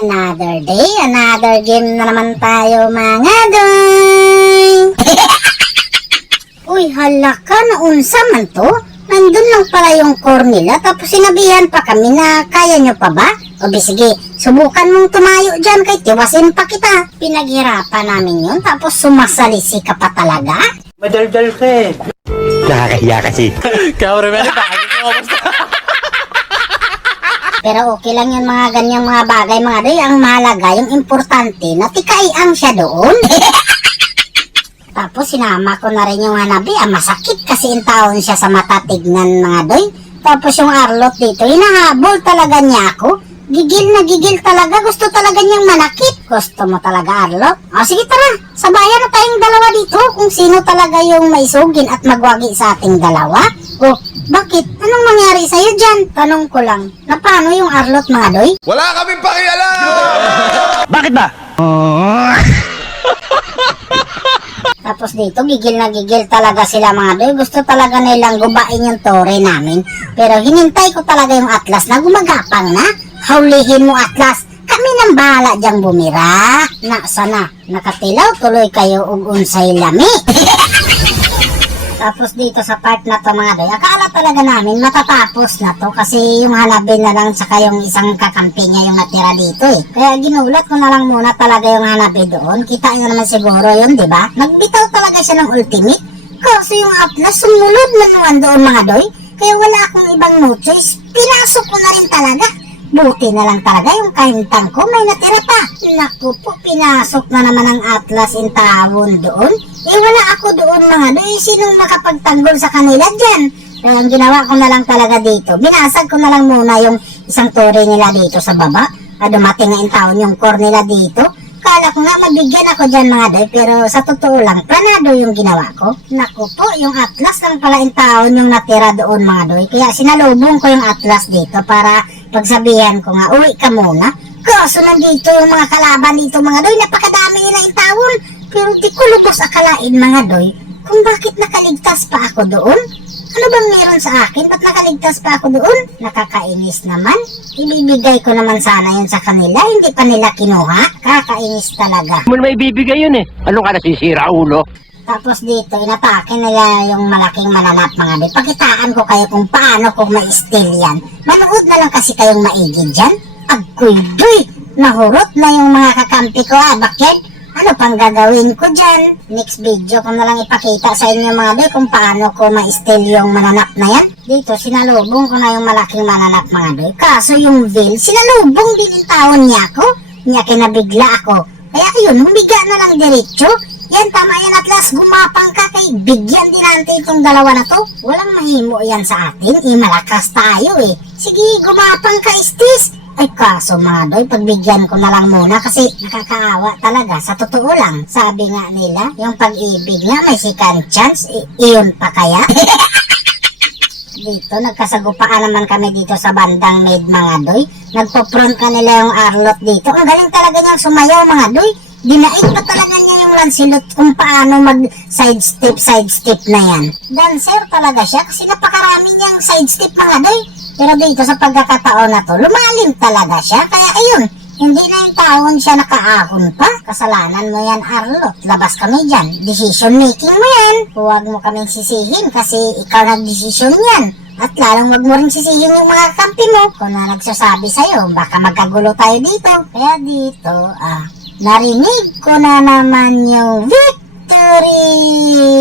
Another day, another game na naman tayo mga doy. Uy, hala ka, naunsa man to? Nandun lang pala yung core nila, tapos sinabihan pa kami na kaya nyo pa ba? O sige, subukan mong tumayo dyan kay tiwasin pa kita. Pinaghirapan namin yun, tapos sumasalisi ka pa talaga? Madaldal ka eh. Nakakahiya kasi. Cameraman, bakit ko Pero okay lang yung mga ganyang mga bagay mga doy. Ang mahalaga, yung importante na tikaiang siya doon. Tapos sinama ko na rin yung hanabi. Masakit kasi yung taon siya sa mata tignan mga doy. Tapos yung Arlot dito, hinahabol talaga niya ako. Gigil na gigil talaga. Gusto talaga niyang manakit. Gusto mo talaga, Arlot? O sige tara, sabayan na tayong dalawa dito kung sino talaga yung maisugin at magwagi sa ating dalawa. O, bakit? Anong nangyari sa'yo dyan? Tanong ko lang. Na paano yung Arlot mga doy? Wala kaming pakialam! Bakit ba? Tapos dito, gigil na gigil talaga sila mga doy. Gusto talaga nilang gubain yung tore namin. Pero hinintay ko talaga yung Atlas na gumagapang na. Haulihin mo, Atlas. Kami nang bahala diyang bumira. Sana, nakatilaw tuloy kayo unsay lami. Tapos dito sa part na to mga doy, akala talaga namin matatapos na to kasi yung hanabi na lang saka yung isang kakampi niya yung natira dito eh. Kaya ginulat ko na lang muna talaga yung hanabi doon. Kita nyo naman siguro yun, di ba? Nagbitaw talaga siya ng ultimate. Kasi yung Atlas sumunod na naman doon mga doy. Kaya wala akong ibang no choice. Pinasok ko na rin talaga. Buti na lang talaga yung kahintang ko may natira pa. Naku po, pinasok na naman ang Atlas in tawon doon. Eh wala ako doon mga doy. Sinong makapagtanggol sa kanila dyan? Kaya ang ginawa ko na lang talaga dito, binasag ko na lang muna yung isang tore nila dito sa baba. Dumating na in taon yung core nila dito. Kala ko nga mabigyan ako dyan mga doy, pero sa totoo lang, planado yung ginawa ko. Naku po, yung Atlas lang pala in taon yung natira doon mga doy. Kaya sinalubong ko yung Atlas dito para pagsabihan ko nga, uwi ka muna. Kaso nandito yung mga kalaban dito mga doy, napakadami nila in taon. Pero di ko lubos akalain mga doy, kung bakit nakaligtas pa ako doon. Ano bang meron sa akin? Ba't nakaligtas pa ako doon? Nakakainis naman. Ibibigay ko naman sana yun sa kanila. Hindi pa nila kinuha. Kakainis talaga. Mo may bibigay yun eh. Ano ka nasisira, ulo? Tapos dito, inatake nila yung malaking mananap mga doy. Pakitaan ko kayo kung paano kung ma-steal yan. Manood na lang kasi kayong maigi dyan. Agkoy doy! Nahurot na yung mga kakampi ko Bakit? Ano pang gagawin ko dyan? Next video ko na lang ipakita sa inyo mga doy kung paano ko ma-steal yung mananap na yan. Dito, sinalubong ko na yung malaking mananap mga doy. Kaso yung veil, sinalubong din yung taon niya ako. Niya kinabigla ako. Kaya ayun, humiga na lang diretso. Yan, tama yan Atlas. Gumapang ka kay bigyan din natin itong dalawa na to. Walang mahimo yan sa atin. Malakas tayo eh. Sige, gumapang ka istis. Ay kaso mga doy, pagbigyan ko na lang muna kasi nakakaawa talaga. Sa totoo lang, sabi nga nila, yung pag-ibig nga may second chance, iyon pa kaya? Dito, nagkasagupaan naman kami dito sa bandang maid mga doy. Nagpo-front ka nila yung Arlot dito. Ang galing talaga niyang sumayaw mga doy. Dinaig pa talaga niya yung Lancelot kung paano mag-sidestep na yan. Dancer talaga siya kasi napakarami niyang sidestep mga doy. Pero dito sa pagkakataon na to, lumalim talaga siya. Kaya ayun, hindi na yung taon siya nakaahon pa. Kasalanan mo yan, Arlot. Labas kami dyan. Decision making mo yan. Huwag mo kaming sisihin kasi ikaw nag-decision yan. At lalong wag mo rin sisihin yung mga kampi mo. Kung na nagsasabi sa'yo, baka magkagulo tayo dito. Kaya dito, narinig ko na naman yung victory!